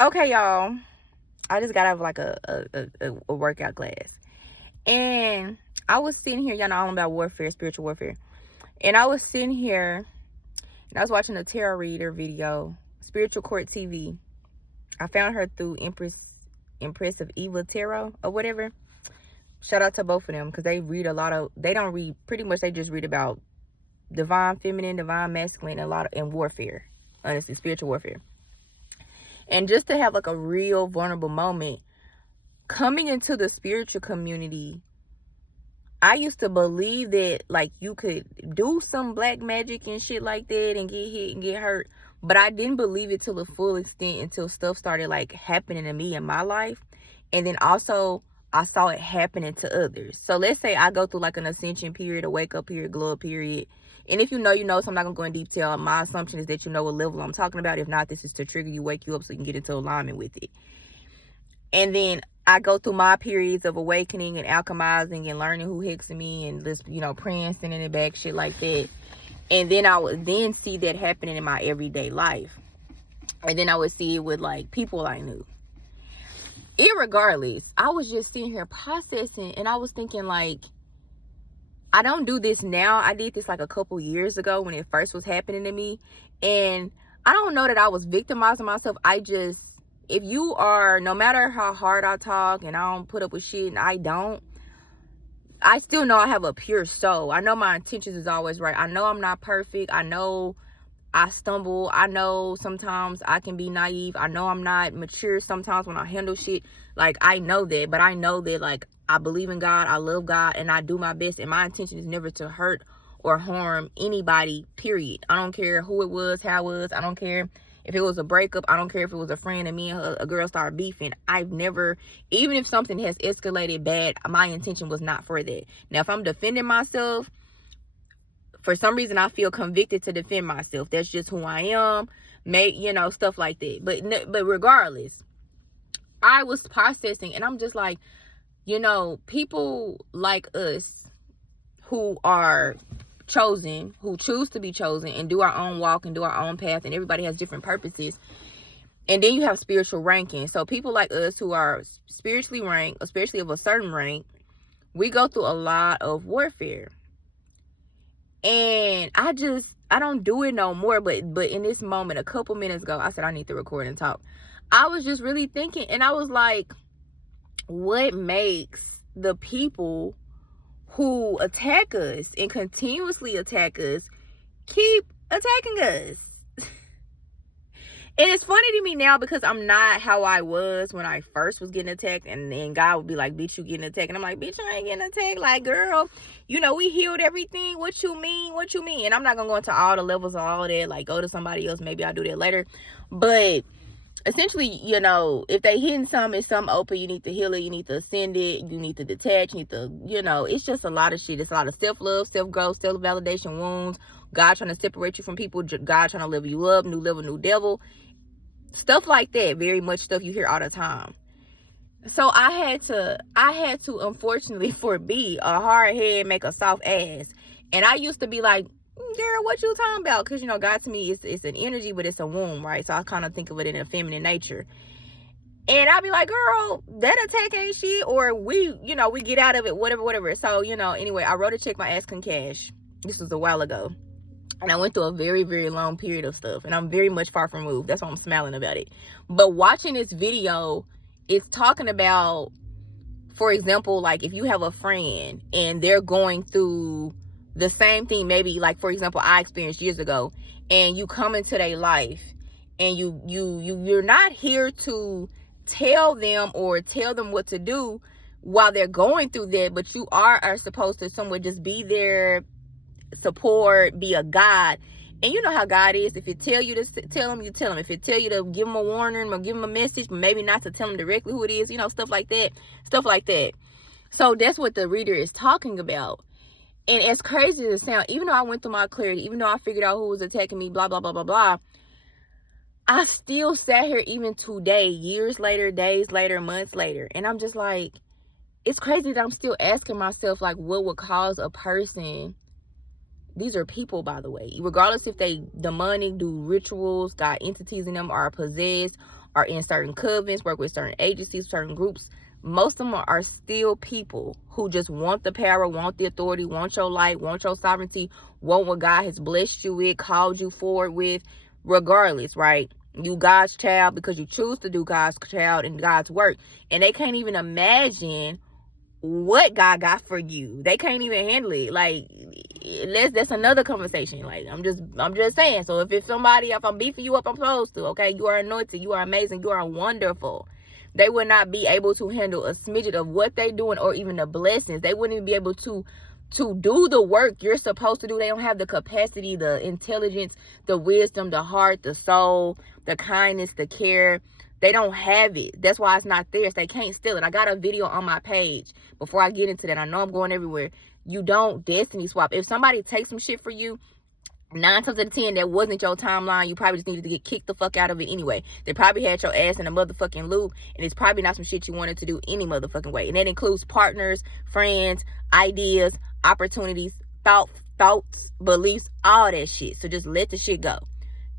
Okay, y'all. I just got out of like a workout class. And I was sitting here, y'all know all about warfare, spiritual warfare. And I was sitting here and I was watching a tarot reader video, Spiritual Court TV. I found her through Impressive Eva Tarot or whatever. Shout out to both of them because they read they don't read, pretty much they just read about divine feminine, divine masculine, and warfare. Honestly, spiritual warfare. And just to have like a real vulnerable moment coming into the spiritual community, I used to believe that like you could do some black magic and shit like that and get hit and get hurt, but I didn't believe it to the full extent until stuff started like happening to me in my life. And then also I saw it happening to others. So let's say I go through like an ascension period, a wake up period, glow up period. And if you know, you know, so I'm not gonna go in detail. My assumption is that you know what level I'm talking about. If not, this is to trigger you, wake you up so you can get into alignment with it. And then I go through my periods of awakening and alchemizing and learning who hexing me and just, you know, praying, sending it back, shit like that. And then I would then see that happening in my everyday life. And then I would see it with like people I knew. Irregardless, I was just sitting here processing and I was thinking like, I don't do this now. I did this like a couple years ago when it first was happening to me. And I don't know that I was victimizing myself. If you are, no matter how hard I talk and I don't put up with shit and I still know I have a pure soul. I know my intentions is always right. I know I'm not perfect. I know I stumble. I know sometimes I can be naive. I know I'm not mature sometimes when I handle shit. Like, I know that. But I know that, like, I believe in God. I love God. And I do my best. And my intention is never to hurt or harm anybody, period. I don't care who it was, how it was. I don't care if it was a breakup. I don't care if it was a friend and me and a girl started beefing. I've never, even if something has escalated bad, my intention was not for that. Now, if I'm defending myself, for some reason I feel convicted to defend myself. That's just who I am. You know, stuff like that. But regardless, I was processing and I'm just like, you know, people like us who are chosen, who choose to be chosen and do our own walk and do our own path, and everybody has different purposes. And then you have spiritual ranking. So people like us who are spiritually ranked, especially of a certain rank, we go through a lot of warfare. And I don't do it no more. But in this moment, a couple minutes ago, I said I need to record and talk. I was just really thinking, and I was like, what makes the people who attack us and continuously attack us keep attacking us? And it's funny to me now because I'm not how I was when I first was getting attacked. And then God would be like, bitch, you getting attacked. And I'm like, bitch, I ain't getting attacked. Like, girl, you know, we healed everything. What you mean? What you mean? And I'm not going to go into all the levels of all that. Like, go to somebody else. Maybe I'll do that later. But essentially, you know, if they hitting something, it's something open, you need to heal it. You need to ascend it. You need to detach. You need to, you know, it's just a lot of shit. It's a lot of self-love, self-growth, self-validation, wounds. God trying to separate you from people. God trying to level you up. New level, new devil. Stuff like that. Very much stuff you hear all the time. So I had to unfortunately, for me, a hard head make a soft ass. And I used to be like, girl, what you talking about? Because, you know, God to me it's an energy, but it's a womb, right? So I kind of think of it in a feminine nature. And I'd be like, girl, that attack ain't shit. Or we get out of it, whatever. So, you know, anyway, I wrote a check my ass can cash. This was a while ago. And I went through a very, very long period of stuff. And I'm very much far from moved. That's why I'm smiling about it. But watching this video, it's talking about, for example, like if you have a friend and they're going through the same thing, maybe like, for example, I experienced years ago, and you come into their life and you're not here to tell them or tell them what to do while they're going through that, but you are supposed to somewhere just be there, support, be a guide. And you know how God is. If it tell you to tell him, you tell him. If it tell you to give him a warning or give him a message, but maybe not to tell him directly who it is, you know, stuff like that. So that's what the reader is talking about. And as crazy as it sounds, even though I went through my clarity, even though I figured out who was attacking me, blah, blah, blah, blah, blah, I still sat here even today, years later, days later, months later. And I'm just like, it's crazy that I'm still asking myself, like, what would cause a person, these are people, by the way, regardless if they demonic, do rituals, got entities in them, are possessed, are in certain covens, work with certain agencies, certain groups. Most of them are still people who just want the power, want the authority, want your light, want your sovereignty, want what God has blessed you with, called you forward with, regardless, right? You God's child because you choose to do God's child and God's work. And they can't even imagine what God got for you. They can't even handle it. Like, that's another conversation. Like, I'm just saying. So if I'm beefing you up, I'm supposed to, okay? You are anointed, you are amazing, you are wonderful. They would not be able to handle a smidget of what they're doing or even the blessings. They wouldn't even be able to do the work you're supposed to do. They don't have the capacity, the intelligence, the wisdom, the heart, the soul, the kindness, the care. They don't have it. That's why it's not theirs. They can't steal it. I got a video on my page. Before I get into that, I know I'm going everywhere. You don't destiny swap. If somebody takes some shit for you, 9 times out of 10, that wasn't your timeline. You probably just needed to get kicked the fuck out of it anyway. They probably had your ass in a motherfucking loop, and it's probably not some shit you wanted to do any motherfucking way. And that includes partners, friends, ideas, opportunities, thoughts, beliefs, all that shit. So just let the shit go.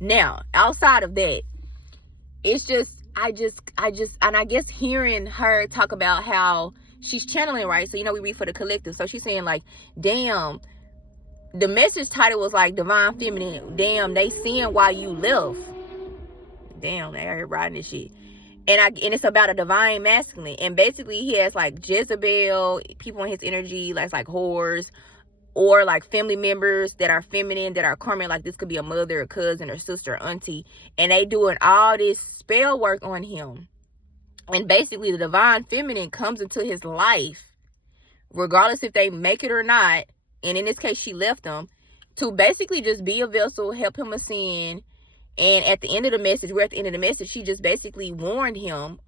Now, outside of that, it's just, I guess hearing her talk about how she's channeling, right? So, you know, we read for the collective. So she's saying like, damn, the message title was like Divine Feminine. Damn, they seeing why you left. Damn, they are riding this shit. And it's about a divine masculine. And basically he has like Jezebel, people in his energy, like whores, or like family members that are feminine, that are karmic. Like this could be a mother, a cousin, or sister, or auntie. And they doing all this spell work on him. And basically the divine feminine comes into his life, regardless if they make it or not. And in this case, she left him to basically just be a vessel, help him ascend. And at the end of the message, she just basically warned him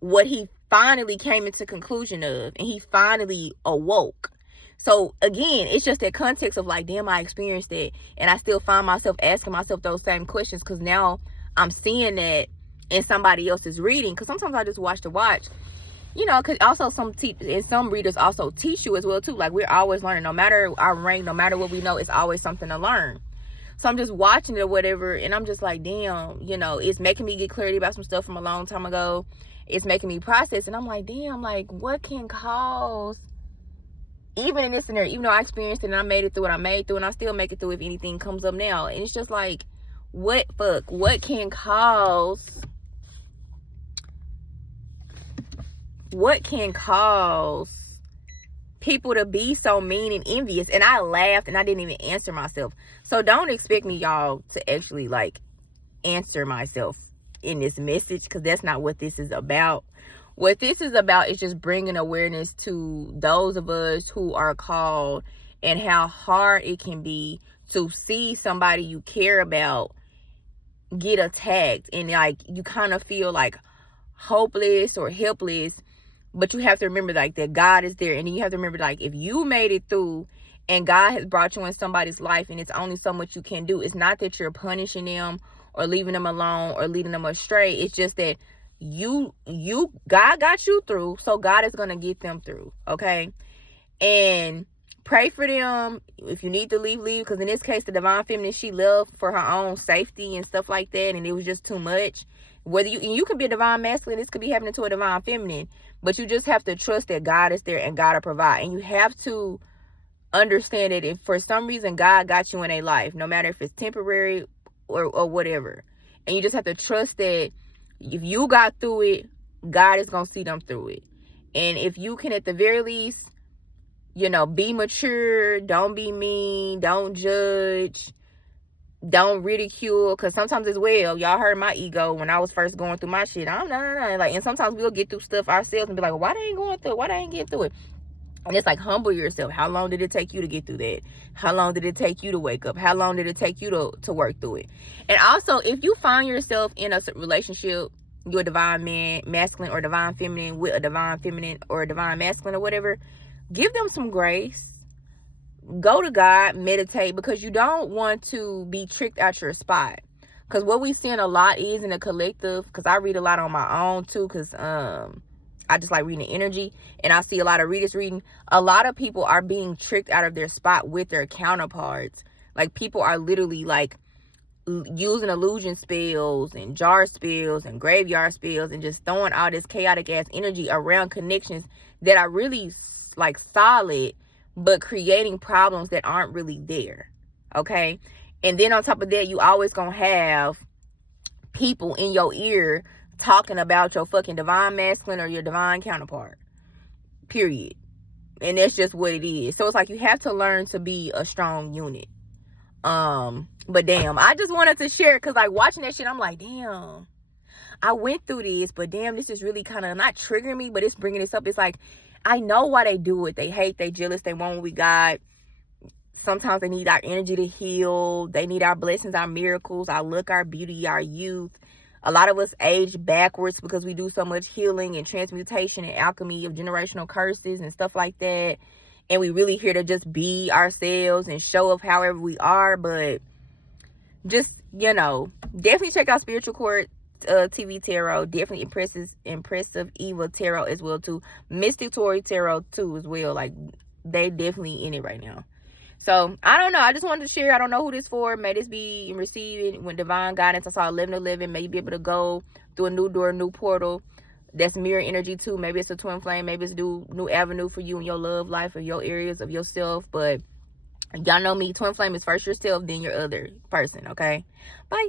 what he finally came into conclusion of. And he finally awoke. So again, it's just that context of like, damn, I experienced it. And I still find myself asking myself those same questions. Because now I'm seeing that in somebody else's reading. Because sometimes I just watch. You know, because also some readers also teach you as well too. Like we're always learning, no matter our rank, no matter what we know, it's always something to learn. So I'm just watching it or whatever, and I'm just like, damn, you know, it's making me get clarity about some stuff from a long time ago. It's making me process, and I'm like, damn, like what can cause, even in this scenario, even though I experienced it and I made it through what I made through, and I still make it through if anything comes up now. And it's just like, what can cause people to be so mean and envious? And I laughed and I didn't even answer myself. So don't expect me, y'all, to actually like answer myself in this message, because that's not what this is about. What this is about is just bringing awareness to those of us who are called, and how hard it can be to see somebody you care about get attacked, and like you kind of feel like hopeless or helpless. But you have to remember like that God is there. And then you have to remember like if you made it through and God has brought you in somebody's life, and it's only so much you can do. It's not that you're punishing them or leaving them alone or leading them astray. It's just that God got you through, so God is going to get them through. Okay. And pray for them. If you need to leave. Because in this case, the divine feminine, she left for her own safety and stuff like that. And it was just too much. Whether you could be a divine masculine, this could be happening to a divine feminine. But you just have to trust that God is there and God will provide. And you have to understand that if for some reason God got you in a life, no matter if it's temporary or whatever, and you just have to trust that if you got through it, God is going to see them through it. And if you can, at the very least, you know, be mature, don't be mean, don't judge, don't ridicule. Because sometimes as well, y'all heard my ego when I was first going through my shit. I'm not like, and sometimes we'll get through stuff ourselves and be like, why they ain't going through it? Why they ain't getting through it? And it's like, humble yourself. How long did it take you to get through that? How long did it take you to wake up? How long did it take you to work through it? And also, if you find yourself in a relationship, you're a divine man, masculine, or divine feminine with a divine feminine or a divine masculine or whatever, give them some grace. Go to God, meditate, because you don't want to be tricked out your spot. Because what we've seen a lot is in the collective, because I read a lot on my own too, because I just like reading the energy, and I see a lot of readers reading. A lot of people are being tricked out of their spot with their counterparts. Like people are literally like using illusion spells and jar spells and graveyard spells and just throwing all this chaotic ass energy around connections that are really like solid, but creating problems that aren't really there. Okay. And then on top of that, you always gonna have people in your ear talking about your fucking divine masculine or your divine counterpart, period. And that's just what it is. So it's like you have to learn to be a strong unit. But damn, I just wanted to share, because like watching that shit, I'm like, damn, I went through this, but damn, this is really kind of not triggering me, but it's bringing this up. It's like, I know why they do it. They hate, they jealous, they want what we got. Sometimes they need our energy to heal. They need our blessings, our miracles, our look, our beauty, our youth. A lot of us age backwards because we do so much healing and transmutation and alchemy of generational curses and stuff like that. And we really here to just be ourselves and show up however we are. But just, you know, definitely check out Spiritual Court TV Tarot. Definitely Impressive Eva Tarot as well too. Mystic Tory Tarot too as well. Like, they definitely in it right now. So I don't know, I just wanted to share. I don't know who this for. May this be receiving with divine guidance. I saw 1111. May you be able to go through a new door, new portal. That's mirror energy too. Maybe it's a twin flame. Maybe it's a new avenue for you in your love life or your areas of yourself. But y'all know me, twin flame is first yourself, then your other person. Okay, bye.